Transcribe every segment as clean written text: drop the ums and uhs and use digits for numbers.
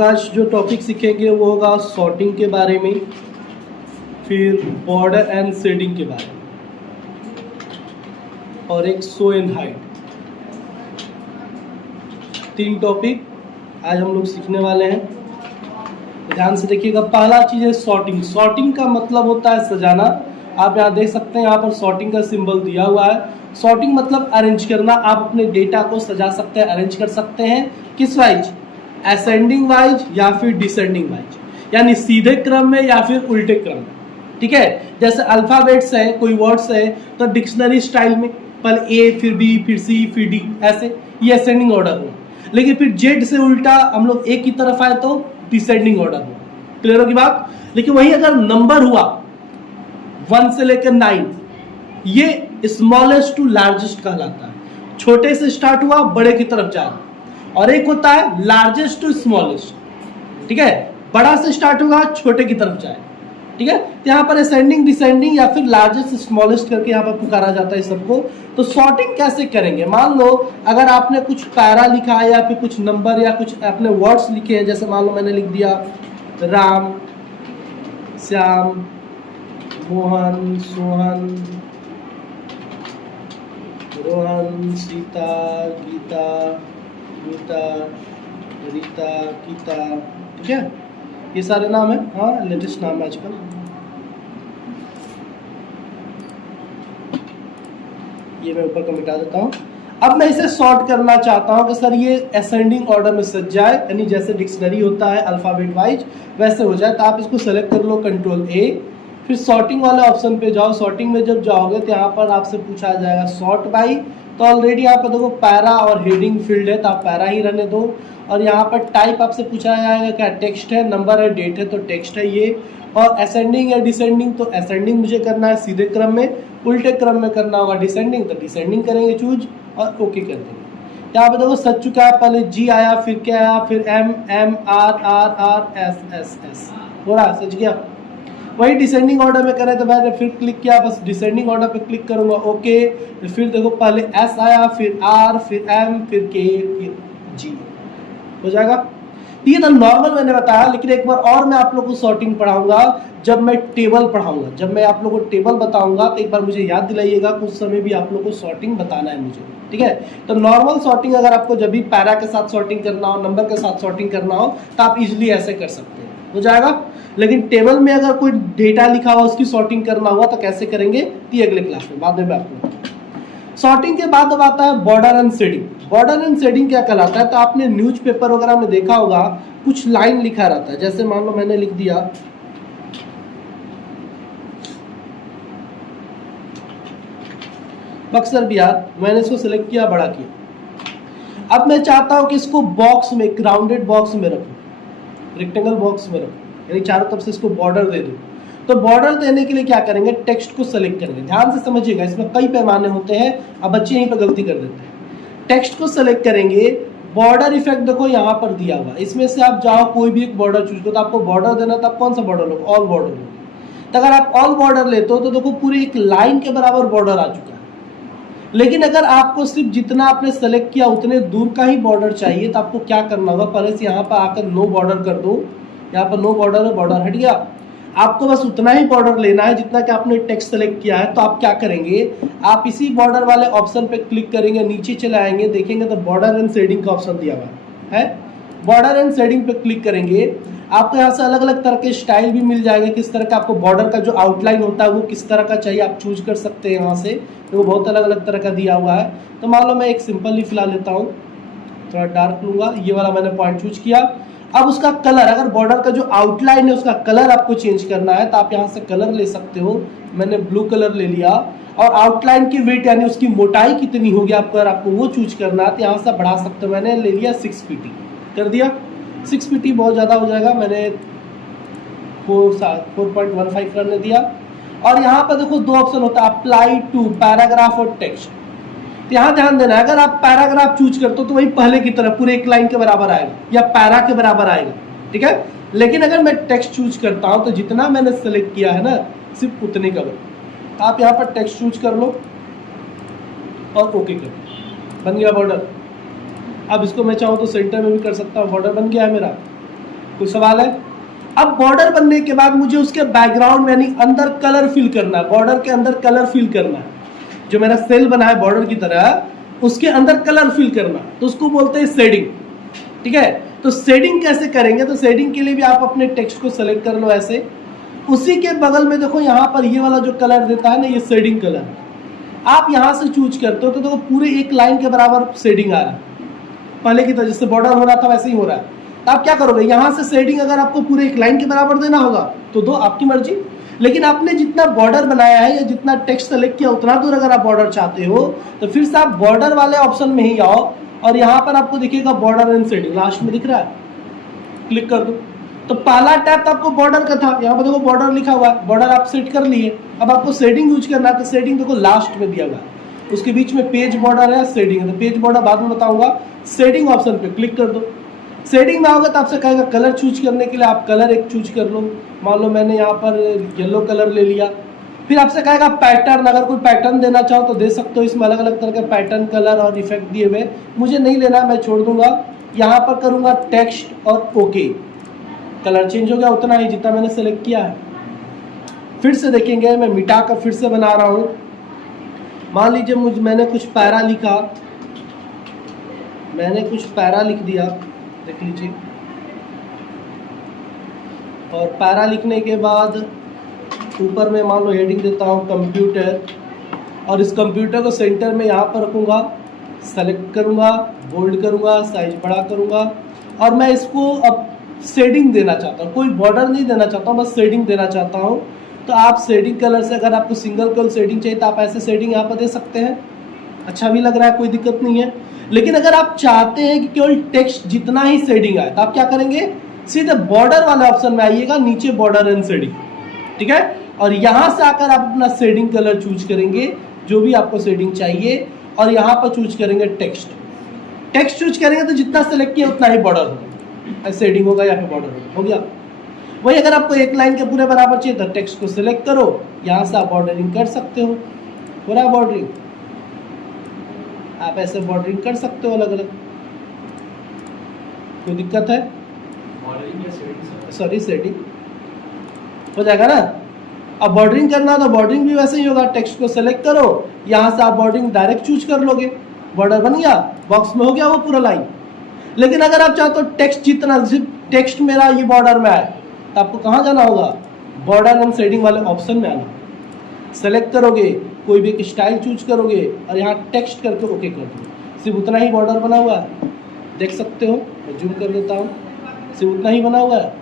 लोग आज जो टॉपिक सीखेंगे वो होगा सॉर्टिंग के बारे में, फिर बॉर्डर एंड शेडिंग के बारे में, और एक शो एंड हाइड। 3 टॉपिक आज हम लोग सीखने वाले हैं। ध्यान से देखिएगा। पहला चीज़ है सॉर्टिंग। सॉर्टिंग का मतलब होता है सजाना। आप यहाँ देख सकते हैं, यहाँ पर सॉर्टिंग का सिंबल दिया हुआ है। सॉर्टिंग मतलब अरेंज करना। आप अपने डेटा को सजा सकते हैं, अरेंज कर सकते हैं। किस वाइज? असेंडिंग वाइज या फिर डिसेंडिंग वाइज, यानी सीधे क्रम में या फिर उल्टे क्रम में। ठीक है, जैसे अल्फाबेट्स है, कोई वर्ड्स है तो डिक्शनरी स्टाइल में पहले ए फिर बी फिर सी फिर डी, ऐसे ये असेंडिंग ऑर्डर में। लेकिन फिर जेड से उल्टा हम लोग ए की तरफ आए तो डिसेंडिंग ऑर्डर में। क्लियर होगी बात? लेकिन वही अगर नंबर हुआ 1 से लेकर 9, ये स्मॉलेस्ट टू लार्जेस्ट कहलाता है। छोटे से स्टार्ट हुआ, बड़े की तरफ जा रहा। और एक होता है लार्जेस्ट टू स्मॉलेस्ट। ठीक है, बड़ा से स्टार्ट होगा, छोटे की तरफ जाए। ठीक है, तो यहाँ पर असेंडिंग डिसेंडिंग या फिर लार्जेस्ट स्मॉलेस्ट करके यहाँ पर पुकारा जाता है सबको। तो सॉर्टिंग कैसे करेंगे? मान लो अगर आपने कुछ पैरा लिखा है या फिर कुछ नंबर या कुछ अपने वर्ड्स लिखे हैं, जैसे मान लो मैंने लिख दिया राम, श्याम, मोहन, सोहन, रोहन, सीता, गीता, मीता, रीता, गीता। ठीक है, ये सारे नाम है। हाँ, लेटेस्ट नाम है आजकल। ये मैं ऊपर का मिटा देता हूँ। अब मैं इसे सॉर्ट करना चाहता हूँ कि सर ये असेंडिंग ऑर्डर में सज जाए, यानी जैसे डिक्शनरी होता है अल्फाबेट वाइज वैसे हो जाए। तो आप इसको सेलेक्ट कर लो, कंट्रोल ए, फिर सॉर्टिंग वाले ऑप्शन पे जाओ। सॉर्टिंग में जब जाओगे तो यहाँ पर आपसे पूछा जाएगा सॉर्ट बाई। तो ऑलरेडी यहाँ पर देखो पैरा और हेडिंग फील्ड है, तो आप पैरा ही रहने दो। और यहाँ पर टाइप आपसे पूछा जाएगा क्या टेक्स्ट है, नंबर है, डेट है, तो टेक्स्ट है ये। और असेंडिंग है डिसेंडिंग, तो असेंडिंग मुझे करना है सीधे क्रम में। उल्टे क्रम में करना होगा डिसेंडिंग, तो डिसेंडिंग करेंगे चूज और ओके कर देंगे। यहाँ पे देखो सज चुका है, पहले जी आया, फिर क्या आया, फिर M, M, R, R, R, S, S, S हो रहा है, सज गया। वही डिसेंडिंग ऑर्डर में करें तो मैंने फिर क्लिक किया, बस डिसेंडिंग ऑर्डर पे क्लिक करूंगा, ओके। फिर देखो पहले एस आया, फिर आर, फिर एम, फिर के, फिर जी हो जाएगा। ये तो नॉर्मल मैंने बताया, लेकिन एक बार और मैं आप लोग को सॉर्टिंग पढ़ाऊंगा जब मैं टेबल पढ़ाऊंगा। जब मैं आप लोग को टेबल बताऊंगा तो एक बार मुझे याद दिलाइएगा, कुछ समय भी आप लोग को सॉर्टिंग बताना है मुझे। ठीक है, तो नॉर्मल सॉर्टिंग अगर आपको जब भी पैरा के साथ सॉर्टिंग करना हो, नंबर के साथ सॉर्टिंग करना हो, तो आप इजिली ऐसे कर सकते हैं, हो जाएगा। लेकिन टेबल में अगर कोई डेटा लिखा हुआ उसकी सॉर्टिंग करना हुआ तो कैसे करेंगे, तो अगले क्लास में बाद में आपको। सॉर्टिंग के बाद अब आता है border and shading. Border and shading क्या कहलाता है? तो आपने न्यूज़पेपर वगैरह में देखा होगा, कुछ लाइन लिखा रहता है। जैसे मान लो मैंने लिख दिया बक्सर बिहार, मैंने इसको सिलेक्ट किया, बड़ा किया। अब मैं चाहता हूं कि इसको बॉक्स में, ग्राउंडेड बॉक्स में रखूं, रेक्टेंगल बॉक्स में रखूं, यानी चारों तरफ से इसको बॉर्डर दे दूं। तो बॉर्डर देने के लिए क्या करेंगे? टेक्स्ट को सेलेक्ट करेंगे। ध्यान से समझिएगा, इसमें कई पैमाने होते हैं, अब बच्चे यहीं पर गलती कर देते हैं। टेक्स्ट को सेलेक्ट करेंगे, बॉर्डर इफेक्ट देखो यहाँ पर दिया हुआ, इसमें से आप जाओ कोई भी एक बॉर्डर चूज करो। तो आपको बॉर्डर देना, तो आप कौन सा बॉर्डर लो? ऑल बॉर्डर लो। तो अगर आप ऑल बॉर्डर लेते हो तो देखो पूरी एक लाइन के बराबर बॉर्डर आ चुका है। लेकिन अगर आपको सिर्फ जितना आपने सेलेक्ट किया उतने दूर का ही बॉर्डर चाहिए, तो आपको क्या करना होगा? पहले से यहाँ पर आकर नो बॉर्डर कर दो। यहाँ पर नो बॉर्डर है, बॉर्डर हट गया। आपको बस उतना ही बॉर्डर लेना है जितना कि आपने टेक्स्ट सेलेक्ट किया है। तो आप क्या करेंगे? आप इसी बॉर्डर वाले ऑप्शन पे क्लिक करेंगे, नीचे चले आएंगे, देखेंगे तो बॉर्डर एंड शेडिंग का ऑप्शन दिया हुआ है। बॉर्डर एंड शेडिंग पे क्लिक करेंगे, आपको यहाँ से अलग अलग तरह के स्टाइल भी मिल जाएंगे। किस तरह का आपको बॉर्डर का जो आउटलाइन होता है वो किस तरह का चाहिए आप चूज कर सकते हैं यहाँ से। तो वो बहुत अलग अलग तरह का दिया हुआ है। तो मान लो मैं एक सिंपल ही फिलहाल लेता हूँ, थोड़ा डार्क लूंगा, ये वाला मैंने पॉइंट चूज किया। अब उसका कलर, अगर बॉर्डर का जो आउटलाइन है उसका कलर आपको चेंज करना है तो आप यहाँ से कलर ले सकते हो। मैंने ब्लू कलर ले लिया। और आउटलाइन की वेट यानी उसकी मोटाई कितनी होगी आपको वो चूज करना है तो यहाँ से बढ़ा सकते हो। मैंने ले लिया 6 pt कर दिया। 6 pt बहुत ज़्यादा हो जाएगा, मैंने 4.15 करने दिया। और यहाँ पर देखो 2 ऑप्शन होता है, अप्लाई टू पैराग्राफ और टेक्स्ट। तो यहाँ ध्यान देना है, अगर आप पैराग्राफ चूज करते हो तो वही पहले की तरह पूरे एक लाइन के बराबर आएगा या पैरा के बराबर आएगा। ठीक है, लेकिन अगर मैं टेक्स्ट चूज करता हूँ तो जितना मैंने सेलेक्ट किया है ना सिर्फ उतने का बन। आप यहाँ पर टेक्स्ट चूज कर लो और ओके कर दो, बन गया बॉर्डर। अब इसको मैं चाहूँ तो सेंटर में भी कर सकता हूँ, बॉर्डर बन गया है मेरा। कोई सवाल है? अब बॉर्डर बनने के बाद मुझे उसके बैकग्राउंड में यानी अंदर कलर फिल करना है, बॉर्डर के अंदर कलर फिल करना है। जो मेरा सेल बना है बॉर्डर की तरह उसके अंदर कलर फिल करना, तो उसको बोलते हैं शेडिंग। ठीक है, तो शेडिंग कैसे करेंगे? तो शेडिंग के लिए भी आप अपने टेक्स्ट को सेलेक्ट कर लो ऐसे, उसी के बगल में देखो यहाँ पर ये वाला जो कलर देता है ना, ये शेडिंग कलर आप यहाँ से चूज करते हो तो देखो पूरे एक लाइन के बराबर शेडिंग आ रहा है। पहले की तरह जिससे बॉर्डर हो रहा था वैसे ही हो रहा है। तो आप क्या करोगे, यहाँ से शेडिंग अगर आपको पूरे एक लाइन के बराबर देना होगा तो दो, आपकी मर्जी। लेकिन आपने जितना बॉर्डर बनाया है या जितना टेक्स्ट सेलेक्ट किया उतना दूर अगर आप बॉर्डर चाहते हो तो फिर से आप बॉर्डर वाले ऑप्शन में ही आओ और यहाँ पर आपको दिखेगा बॉर्डर एंड शेडिंग, लास्ट में दिख रहा है, क्लिक कर दो। तो पहला टैब तो आपको बॉर्डर का था, यहाँ पर देखो बॉर्डर लिखा हुआ है, बॉर्डर आप सेट कर लिए। अब आपको शेडिंग यूज करना है तो शेडिंग देखो लास्ट में दिया हुआ है, उसके बीच में पेज बॉर्डर है, शेडिंग है। तो पेज बॉर्डर बाद में बताऊंगा, शेडिंग ऑप्शन पे क्लिक कर दो। शेडिंग में आओगे तो आपसे कहेगा कलर चूज करने के लिए, आप कलर एक चूज कर लो। मान लो मैंने यहाँ पर येलो कलर ले लिया। फिर आपसे कहेगा पैटर्न, अगर कोई पैटर्न देना चाहो तो दे सकते हो, इसमें अलग अलग तरह के पैटर्न, कलर और इफेक्ट दिए हुए। मुझे नहीं लेना, मैं छोड़ दूंगा। यहाँ पर करूंगा टेक्स्ट और ओके, कलर चेंज हो गया उतना ही जितना मैंने सेलेक्ट किया है। फिर से देखेंगे, मैं मिटा कर फिर से बना रहा हूँ। मान लीजिए मैंने कुछ पैरा लिखा, मैंने कुछ पैरा लिख दिया, देख लीजिए। और पैरा लिखने के बाद ऊपर में मान लो हेडिंग देता हूँ कंप्यूटर, और इस कंप्यूटर को सेंटर में यहाँ पर रखूँगा, सेलेक्ट करूँगा, बोल्ड करूँगा, साइज बड़ा करूँगा। और मैं इसको अब शेडिंग देना चाहता हूँ, कोई बॉर्डर नहीं देना चाहता हूँ, बस शेडिंग देना चाहता हूँ। तो आप शेडिंग कलर से, अगर आपको सिंगल कलर शेडिंग चाहिए तो आप ऐसे शेडिंग यहाँ पर दे सकते हैं, अच्छा भी लग रहा है, कोई दिक्कत नहीं है। लेकिन अगर आप चाहते हैं कि केवल टेक्स्ट जितना ही शेडिंग आए तो आप क्या करेंगे, सीधे बॉर्डर वाले ऑप्शन में आइएगा, नीचे बॉर्डर एंड शेडिंग, ठीक है। और यहाँ से आकर आप अपना शेडिंग कलर चूज करेंगे, जो भी आपको शेडिंग चाहिए, और यहाँ पर चूज करेंगे टेक्स्ट। टेक्स्ट चूज करेंगे तो जितना सेलेक्ट किया उतना ही बॉर्डर होगा, शेडिंग होगा या फिर बॉर्डर हो गया। वही अगर आपको एक लाइन के पूरे बराबर चाहिए तो टेक्स्ट को सिलेक्ट करो, यहाँ से आप बॉर्डरिंग कर सकते हो, पूरा बॉर्डरिंग आप ऐसे बॉर्डरिंग कर सकते हो अलग अलग, कोई दिक्कत है? सॉरी शेडिंग हो जाएगा ना। अब बॉर्डरिंग करना तो बॉर्डरिंग भी वैसे ही होगा, टेक्स्ट को सिलेक्ट करो, यहाँ से आप बॉर्डरिंग डायरेक्ट चूज कर लोगे, बॉर्डर बन गया, बॉक्स में हो गया वो पूरा लाइन। लेकिन अगर आप चाहते हो टेक्स्ट जितना, टेक्स्ट मेरा ये बॉर्डर में आए तो आपको कहाँ जाना होगा, बॉर्डर एंड शेडिंग वाले ऑप्शन में आना, सेलेक्ट करोगे, कोई भी एक स्टाइल चूज करोगे और यहाँ टेक्स्ट करके ओके कर दो। सिर्फ उतना ही बॉर्डर बना हुआ है, देख सकते हो, मैं जूम कर देता हूँ, सिर्फ उतना ही बना हुआ है,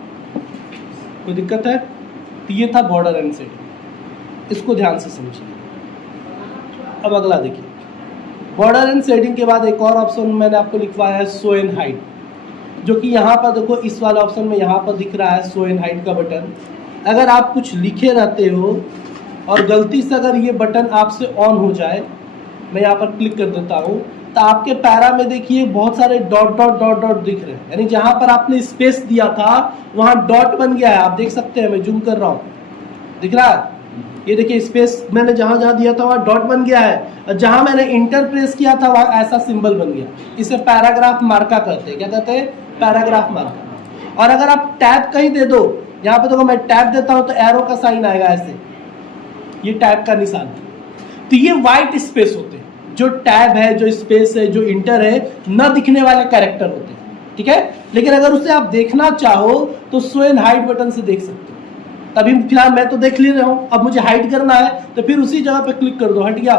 कोई दिक्कत है? तो ये था बॉर्डर एंड शेडिंग, इसको ध्यान से समझिए। अब अगला देखिए, बॉर्डर एंड शेडिंग के बाद एक और ऑप्शन मैंने आपको लिखवाया है, शो एंड हाइड, जो कि यहाँ पर देखो इस वाले ऑप्शन में यहाँ पर दिख रहा है शो एंड हाइड का बटन। अगर आप कुछ लिखे रहते हो और गलती से अगर ये बटन आपसे ऑन हो जाए, मैं यहाँ पर क्लिक कर देता हूँ, तो आपके पैरा में देखिए बहुत सारे डॉट डॉट डॉट डॉट दिख रहे हैं, यानी जहाँ पर आपने स्पेस दिया था वहाँ डॉट बन गया है, आप देख सकते हैं, मैं जूम कर रहा हूँ, दिख रहा है? ये देखिए स्पेस मैंने जहाँ जहाँ दिया था वहाँ डॉट बन गया है, और जहाँ मैंने इंटर प्रेस किया था वहाँ ऐसा सिंबल बन गया। इसे पैराग्राफ मार्का कहते हैं, क्या कहते हैं? पैराग्राफ मार्का। और अगर आप टैब कहीं दे दो, यहाँ पे देखो मैं टैब देता हूँ तो एरो का साइन आएगा ऐसे, ये टैब का निशान। तो ये व्हाइट स्पेस होते हैं, जो टैब है, जो स्पेस है, जो इंटर है, न दिखने वाले कैरेक्टर होते हैं, ठीक है। लेकिन अगर उसे आप देखना चाहो तो शो एंड हाइड बटन से देख सकते हो। तभी फिलहाल मैं तो देख ले रहा हूँ, अब मुझे हाइड करना है तो फिर उसी जगह पे क्लिक कर दो, हट गया,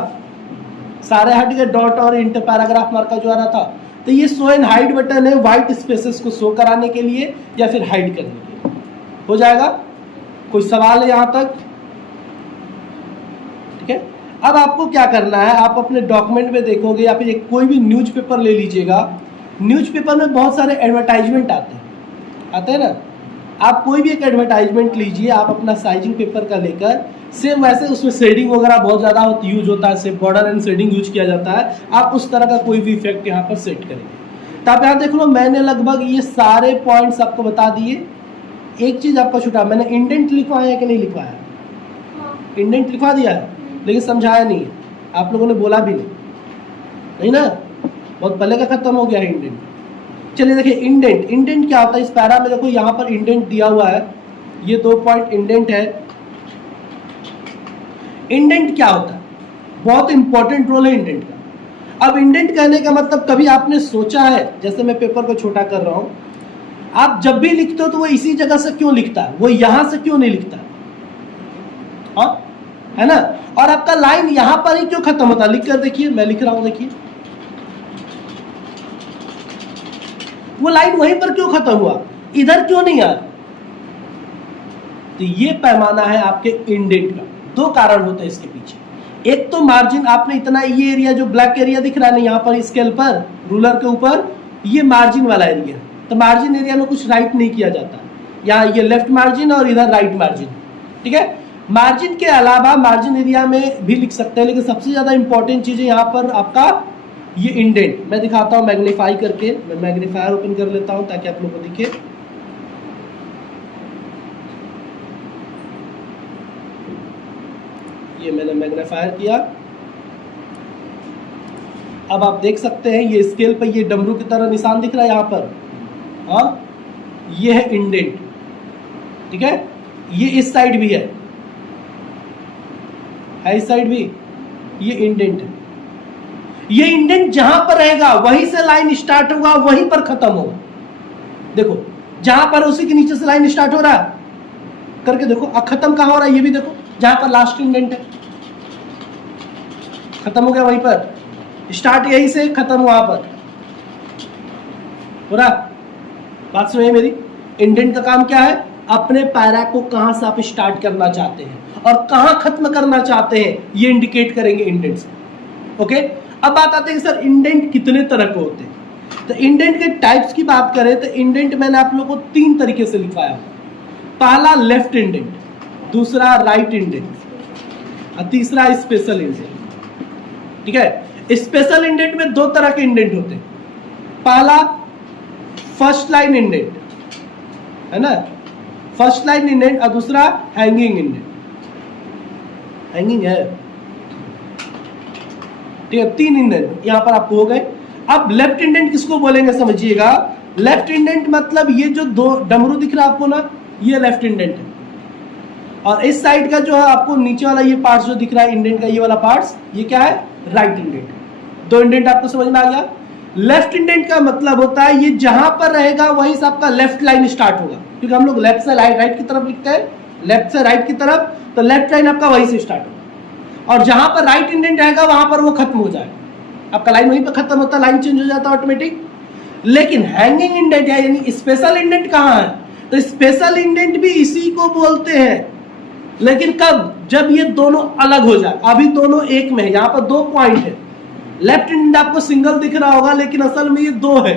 सारे हट गए, डॉट और इंटर पैराग्राफ मार्का जो आ रहा था। तो ये शो एंड हाइड बटन है व्हाइट स्पेसेस को शो कराने के लिए या फिर हाइड करने के लिए, हो जाएगा। कोई सवाल है यहाँ तक? ठीक है। अब आपको क्या करना है, आप अपने डॉक्यूमेंट में देखोगे या फिर कोई भी न्यूज़पेपर ले लीजिएगा, न्यूज़पेपर में बहुत सारे एडवर्टाइजमेंट आते हैं ना। आप कोई भी एक एडवर्टाइजमेंट लीजिए, आप अपना साइजिंग पेपर का लेकर, सेम वैसे उसमें शेडिंग वगैरह बहुत ज़्यादा यूज होता है, सिर्फ बॉर्डर एंड शेडिंग यूज किया जाता है, आप उस तरह का कोई भी इफेक्ट यहाँ पर सेट करेंगे। तो आप यहाँ देख लो, मैंने लगभग ये सारे पॉइंट्स आपको बता दिए। एक चीज़ आपका छूटा, मैंने इंडेंट लिखवाया है कि नहीं लिखवाया? इंडेंट लिखवा दिया है, लेकिन समझाया नहीं है, आप लोगों ने बोला भी नहीं ना, बहुत पहले का खत्म हो गया है इंडेंट। चलिए देखिए इंडेंट, इंडेंट क्या होता है इस पैरा में, देखो यहाँ पर इंडेंट दिया हुआ है, ये 2 पॉइंट इंडेंट है। इंडेंट क्या होता है, बहुत इंपॉर्टेंट रोल है इंडेंट का। अब इंडेंट कहने का मतलब कभी आपने सोचा है, जैसे मैं पेपर को छोटा कर रहा हूं, आप जब भी लिखते हो तो वो इसी जगह से क्यों लिखता है, वो यहां से क्यों नहीं लिखता है ना, और आपका लाइन यहां पर ही क्यों खत्म होता है, लिख कर देखिए, मैं लिख रहा हूं देखिए, वो लाइन वहीं पर क्यों खत्म हुआ, इधर क्यों नहीं आ, तो ये पैमाना है आपके इंडेंट का। 2 कारण होते हैं इसके पीछे, एक तो मार्जिन, आपने इतना ये एरिया जो ब्लैक एरिया दिख रहा है ना यहाँ पर स्केल पर रूलर के ऊपर, ये मार्जिन वाला एरिया है, तो मार्जिन एरिया में कुछ राइट नहीं किया जाता, यहाँ ये लेफ्ट मार्जिन और इधर राइट मार्जिन, ठीक है। मार्जिन के अलावा मार्जिन एरिया में भी लिख सकते हैं, लेकिन सबसे ज्यादा इंपॉर्टेंट चीज है यहाँ पर आपका ये इंडेंट। मैं दिखाता हूँ मैग्नीफाई करके, मैं मैग्नीफायर ओपन कर लेता हूँ ताकि आप लोगों को दिखे। ये मैंने मैग्नीफायर किया, अब आप देख सकते हैं ये स्केल पर ये डमरू की तरह निशान दिख रहा है यहाँ पर, हाँ ये है इंडेंट, ठीक है। ये इस साइड भी है इस साइड भी ये इंडेंट है। ये इंडेंट जहां पर रहेगा वहीं से लाइन स्टार्ट होगा, वहीं पर खत्म होगा। देखो जहां पर उसी के नीचे से लाइन स्टार्ट हो रहा है करके देखो, अब खत्म कहां हो रहा है ये भी देखो, जहां पर लास्ट इंडेंट है खत्म हो गया वहीं पर, स्टार्ट यहीं से खत्म वहां पर हो रहा। बात सुनिए मेरी, इंडेंट का काम क्या है, अपने पैरा को कहां से आप स्टार्ट करना चाहते हैं और कहां खत्म करना चाहते हैं ये इंडिकेट करेंगे इंडेंट से, ओके। अब बात आते हैं सर इंडेंट कितने तरह के होते हैं, तो इंडेंट के टाइप्स की बात करें तो इंडेंट मैंने आप लोगों को 3 तरीके से लिखवाया। पहला लेफ्ट इंडेंट, दूसरा राइट इंडेंट और तीसरा स्पेशल इंडेंट, ठीक है। स्पेशल इंडेंट में 2 तरह के इंडेंट होते हैं, पहला फर्स्ट लाइन इंडेंट है ना, फर्स्ट लाइन इंडेंट, और दूसरा हैंगिंग इंडेंट, हैंगिंग है, ठीक है। 3 इंडेंट यहां पर आपको हो गए। अब लेफ्ट इंडेंट किसको बोलेंगे समझिएगा, लेफ्ट इंडेंट मतलब ये जो 2 डमरू दिख रहा है आपको ना, ये लेफ्ट इंडेंट है, और इस साइड का जो है आपको नीचे वाला ये पार्ट जो दिख रहा है इंडेंट का, ये वाला पार्ट, ये क्या है, राइट इंडेंट। 2 इंडेंट आपको समझ में आ गया। लेफ्ट इंडेंट का मतलब होता है ये जहां पर रहेगा वहीं से आपका लेफ्ट लाइन स्टार्ट होगा, क्योंकि हम लोग लेफ्ट से राइट की तरफ लिखते हैं, लेफ्ट से राइट की तरफ, तो लेफ्ट लाइन आपका वहीं से स्टार्ट होगा, और जहां पर राइट इंडेंट रहेगा वहां पर वो खत्म हो जाएगा, आपका लाइन वहीं पर खत्म होता है, लाइन चेंज हो जाता है ऑटोमेटिक। लेकिन हैंगिंग इंडेंट है यानी स्पेशल इंडेंट कहां है, तो स्पेशल इंडेंट भी इसी को बोलते हैं, लेकिन कब, जब ये दोनों अलग हो जाए। अभी दोनों एक में है, यहाँ पर 2 पॉइंट है, लेफ्ट इंडेंट आपको सिंगल दिख रहा होगा लेकिन असल में ये 2 है।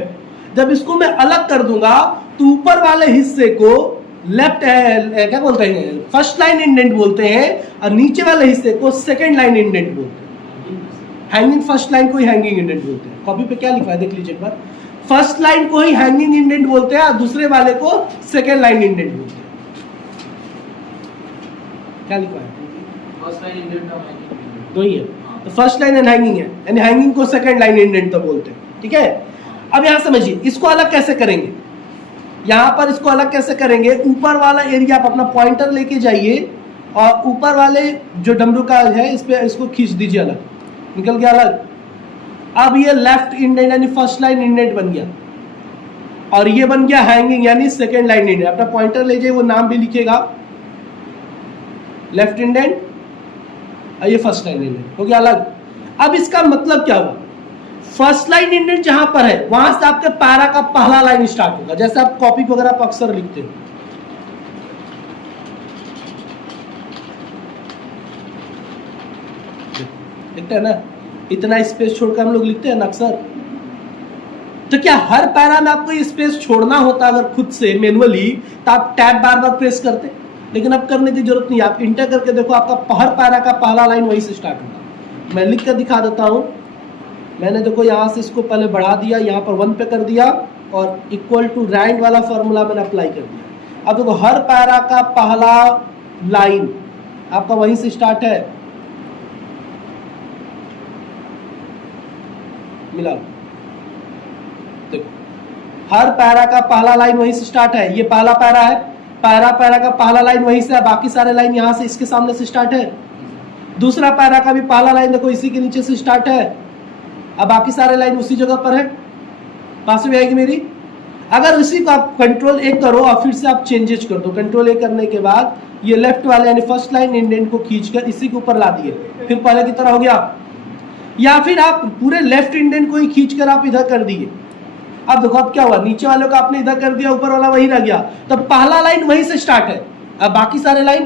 जब इसको मैं अलग कर दूंगा तो ऊपर वाले हिस्से को लेफ्ट क्या बोलते हैं, फर्स्ट लाइन इंडेंट बोलते हैं, और नीचे वाले हिस्से को सेकंड लाइन इंडेंट बोलते हैं। हैंगिंग फर्स्ट लाइन को ही हैंगिंग इंडेंट बोलते हैं। कॉपी पे क्या लिखा है देख लीजिए एक बार, फर्स्ट लाइन को ही हैंगिंग इंडेंट बोलते हैं और दूसरे वाले को सेकंड लाइन इंडेंट बोलते हैं। क्या लिखा है, फर्स्ट लाइन इंडेंट 2 ही है, तो फर्स्ट लाइन एंड हैंगिंग है, यानी हैंगिंग को सेकंड लाइन इंडेंट तो बोलते हैं, ठीक है। अब यहां समझिए इसको अलग कैसे करेंगे, यहां पर इसको अलग कैसे करेंगे, ऊपर वाला एरिया आप अपना पॉइंटर लेके जाइए और ऊपर वाले जो डमरू का है इस पे इसको खींच दीजिए अलग, निकल गया अलग। अब ये लेफ्ट इंडेंट यानी फर्स्ट लाइन इंडेंट बन गया, और ये बन गया हैंगिंग यानी सेकंड लाइन इंडेंट। अपना पॉइंटर ले जाइए, वो नाम भी लिखेगा, लेफ्ट इंडेंट और ये फर्स्ट लाइन इंडेंट हो गया अलग। अब इसका मतलब क्या हुआ, फर्स्ट लाइन इंडेंट जहां पर है वहां से आपके पैरा का पहला लाइन स्टार्ट होगा, जैसे आप कॉपी वगैरह पर अक्सर लिखते हो, लिखते हैं ना, इतना स्पेस छोड़कर हम लोग लिखते हैं ना अक्सर। तो क्या हर पैरा में आपको ये स्पेस छोड़ना होता अगर खुद से मैनुअली, तो आप टैब बार बार प्रेस करते, लेकिन अब करने की जरूरत नहीं। आप इंटर करके देखो, आपका हर पैरा का पहला लाइन वहीं से स्टार्ट होगा। मैं लिख कर दिखा देता हूं, मैंने देखो यहाँ से इसको पहले बढ़ा दिया, यहाँ पर 1 पे कर दिया और इक्वल टू रैंड वाला फॉर्मूला मैंने अप्लाई कर दिया। अब देखो हर पैरा का पहला लाइन आपका वहीं से स्टार्ट है, मिला देखो हर पैरा का पहला लाइन वहीं से स्टार्ट है, ये पहला पैरा है, पैरा का पहला लाइन वहीं से है, बाकी सारे लाइन यहाँ से इसके सामने से स्टार्ट है। दूसरा पैरा का भी पहला लाइन देखो इसी के नीचे से स्टार्ट है, अब बाकी सारे लाइन उसी जगह पर है। पास में आएगी मेरी। अगर इसी को आप कंट्रोल ए करो और फिर से आप चेंजेस कर दो, कंट्रोल ए करने के बाद ये लेफ्ट वाले यानी फर्स्ट लाइन इंडेंट को खींचकर इसी के ऊपर ला दिए, फिर पहले की तरह हो गया। या फिर आप पूरे लेफ्ट इंडेंट को ही खींचकर आप इधर कर दिए। अब देखो अब क्या हुआ, नीचे वाले को आपने इधर कर दिया, ऊपर वाला वही रह गया, तो पहला लाइन वहीं से स्टार्ट है, अब बाकी सारे लाइन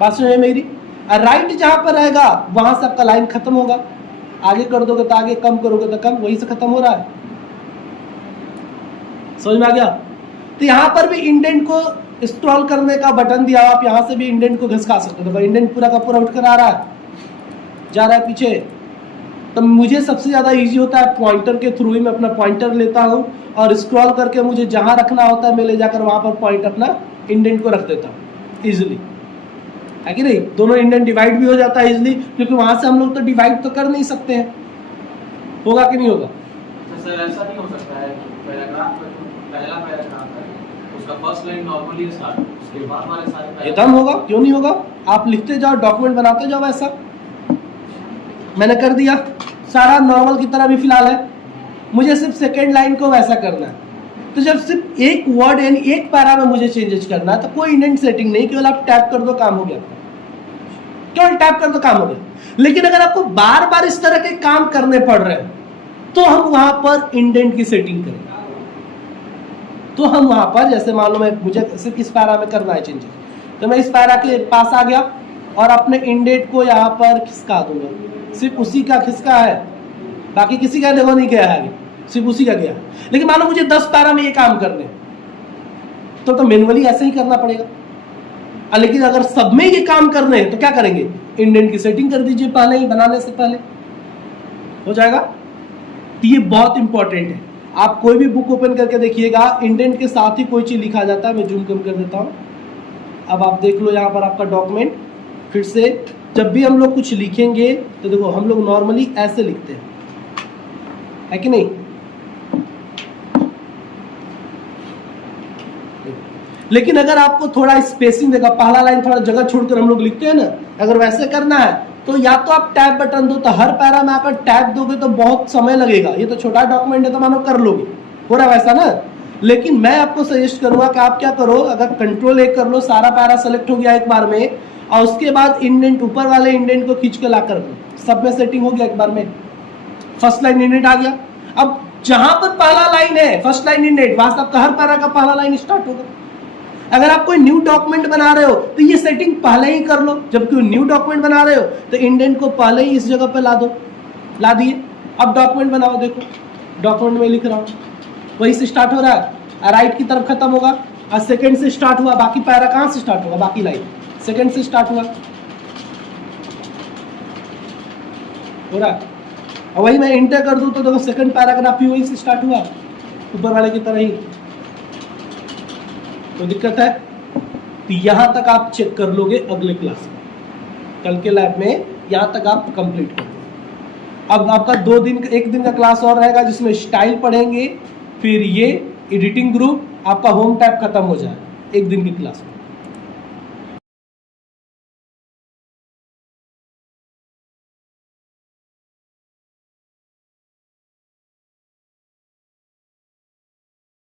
पास में है मेरी। राइट जहां पर रहेगा वहां से आपका लाइन खत्म होगा, आगे कर दोगे तो आगे, कम करोगे तो कम, वहीं से खत्म हो रहा है। समझ में आ गया। तो यहाँ पर भी इंडेंट को स्क्रॉल करने का बटन दिया, आप यहाँ से भी इंडेंट को घिसका सकते हो। तो इंडेंट पूरा का पूरा उठकर आ रहा है, जा रहा है पीछे। तो मुझे सबसे ज्यादा इजी होता है पॉइंटर के थ्रू ही, मैं अपना पॉइंटर लेता हूँ और स्क्रॉल करके मुझे जहां रखना होता है मैं ले जाकर वहां पर पॉइंट अपना इंडेंट को रख देता हूँ इजिली, है कि नहीं। दोनों इंडेंट डिवाइड भी हो जाता है इजिली, क्योंकि वहां से हम लोग तो डिवाइड तो कर नहीं सकते हैं। होगा कि नहीं होगा? सर ऐसा नहीं हो सकता है पैराग्राफ का जो पहला पैराग्राफ है उसका फर्स्ट लाइन नॉर्मली स्टार्ट, उसके बाद वाले सारे एकदम होगा, क्यों नहीं होगा। आप लिखते जाओ, डॉक्यूमेंट बनाते जाओ। ऐसा मैंने कर दिया, सारा नॉर्मल की तरह भी फिलहाल है, मुझे सिर्फ सेकेंड लाइन को वैसा करना है। तो जब सिर्फ एक वर्ड यानी एक पैरा में मुझे चेंजेस करना है तो कोई इंडेंट सेटिंग नहीं, केवल आप टैप कर दो काम हो गया, केवल टैप कर दो काम हो गया। लेकिन अगर आपको बार बार इस तरह के काम करने पड़ रहे हैं तो हम वहां पर इंडेंट की सेटिंग करेंगे। तो हम वहां पर जैसे मान लो मुझे सिर्फ इस पैरा में करना है चेंजेस, तो मैं इस पैरा के पास आ गया और अपने इंडेंट को यहाँ पर खिसका दूंगा, सिर्फ उसी का खिसका है, बाकी किसी का देखो नहीं गया है आगे, सिर्फ उसी का गया है। लेकिन मान लो मुझे 10 पैरा में ये काम करने तो मैनुअली ऐसे ही करना पड़ेगा। लेकिन अगर सब में ये काम करने हैं तो क्या करेंगे, इंडेंट की सेटिंग कर दीजिए पहले ही, बनाने से पहले हो जाएगा। तो ये बहुत इंपॉर्टेंट है। आप कोई भी बुक ओपन करके देखिएगा, इंडेंट के साथ ही कोई चीज लिखा जाता है। मैं जूम कम कर देता हूं, अब आप देख लो यहाँ पर आपका डॉक्यूमेंट। फिर से जब भी हम लोग कुछ लिखेंगे तो देखो हम लोग नॉर्मली ऐसे लिखते हैं, है कि नहीं। लेकिन अगर आपको थोड़ा स्पेसिंग देगा, पहला लाइन थोड़ा जगह छोड़कर हम लोग लिखते हैं ना, अगर वैसे करना है तो या तो आप टैब बटन दो, तो हर पैरा में आकर टैब दोगे तो बहुत समय लगेगा। ये तो छोटा डॉक्यूमेंट है तो मानो कर लोगे, हो रहा वैसा ना। लेकिन मैं आपको सजेस्ट करूंगा कि आप क्या करो, अगर कंट्रोल ए कर लो, सारा पैरा सेलेक्ट हो गया एक बार में, और उसके बाद इंडेंट ऊपर वाले इंडेंट को खींच कर ला कर सब में सेटिंग हो गया एक बार में, फर्स्ट लाइन इंडेंट आ गया। अब जहां पर पहला लाइन है फर्स्ट लाइन इंडेंट, वहां से आपका हर पैरा का पहला लाइन स्टार्ट होगा। अगर आप कोई न्यू डॉक्यूमेंट बना रहे हो तो ये सेटिंग पहले ही कर लो। जब कोई न्यू डॉक्यूमेंट बना रहे हो तो इंडेंट को पहले ही इस जगह पे ला दो, ला दिए। अब डॉक्यूमेंट बनाओ, देखो डॉक्यूमेंट में लिख रहा हूँ, वही से स्टार्ट हो रहा है, राइट की तरफ खत्म होगा और सेकंड से स्टार्ट हुआ, बाकी पैरा कहाँ से स्टार्ट होगा, बाकी लाइन सेकंड से स्टार्ट हुआ, हो रहा है। और वही मैं इंटर कर दूं तो देखो सेकंड पैराग्राफ भी वही से स्टार्ट हुआ, ऊपर वाले की तरह ही। तो दिक्कत है, तो यहां तक आप चेक कर लोगे अगले क्लास में, कल के लैब में यहां तक आप कंप्लीट कर लोगे। अब आपका 2 दिन एक दिन का क्लास और रहेगा जिसमें स्टाइल पढ़ेंगे, फिर ये एडिटिंग ग्रुप, आपका होम टैब खत्म हो जाए एक दिन की क्लास में।